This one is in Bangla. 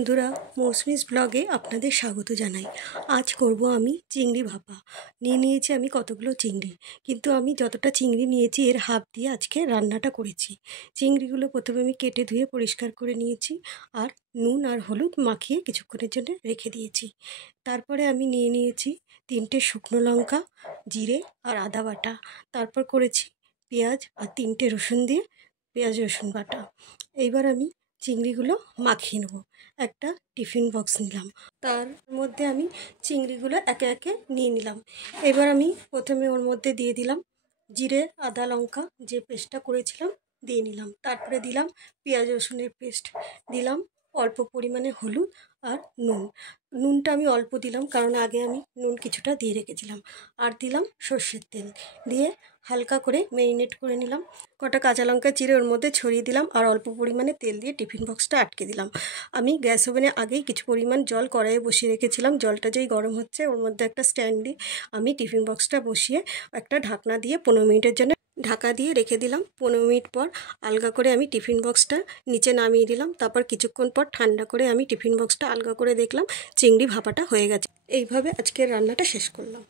বন্ধুরা, মৌসুমিস ব্লগে আপনাদের স্বাগত জানাই। আজ করব আমি চিংড়ি ভাপা। নিয়েছি আমি কতগুলো চিংড়ি, কিন্তু আমি যতটা চিংড়ি নিয়েছি এর হাফ দিয়ে আজকে রান্নাটা করেছি। চিংড়িগুলো প্রথমে আমি কেটে ধুয়ে পরিষ্কার করে নিয়েছি, আর নুন আর হলুদ মাখিয়ে কিছুক্ষণের জন্য রেখে দিয়েছি। তারপরে আমি নিয়েছি 3টে শুকনো লঙ্কা, জিরে আর আদা বাটা। তারপর করেছি পেঁয়াজ আর 3টে রসুন দিয়ে পেঁয়াজ রসুন বাটা। এইবার আমি চিংড়িগুলো মাখিয়ে নেব। একটা টিফিন বক্স নিলাম, তার মধ্যে আমি চিংড়িগুলো একে একে নিয়ে নিলাম। এবার আমি প্রথমে ওর মধ্যে দিয়ে দিলাম জিরে আদা লঙ্কা যে পেস্টটা করেছিলাম, দিয়ে নিলাম। তারপরে দিলাম পেঁয়াজ রসুনের পেস্ট, দিলাম অল্প পরিমাণে হলুদ আর নুনটা আমি অল্প দিলাম, কারণ আগে আমি নুন কিছুটা দিয়ে রেখেছিলাম। আর দিলাম সর্ষের তেল, দিয়ে হালকা করে ম্যারিনেট করে নিলাম। কটা কাঁচা লঙ্কা চিড়ে ওর মধ্যে ছড়িয়ে দিলাম, আর অল্প পরিমাণে তেল দিয়ে টিফিন বক্সটা আটকে দিলাম। আমি গ্যাস ওভেনে আগেই কিছু পরিমাণ জল কড়াইয়ে বসিয়ে রেখেছিলাম। জলটা যেই গরম হচ্ছে ওর মধ্যে একটা স্ট্যান্ড দিয়ে আমি টিফিন বক্সটা বসিয়ে একটা ঢাকনা দিয়ে 15 মিনিটের জন্য ঢাকা দিয়ে রেখে দিলাম। 15 মিনিট পর আলগা করে আমি টিফিন বক্সটা নিচে নামিয়ে দিলাম। তারপর কিছুক্ষণ পর ঠান্ডা করে আমি টিফিন বক্সটা আলগা করে দেখলাম চিংড়ি ভাপাটা হয়ে গেছে। এইভাবে আজকের রান্নাটা শেষ করলাম।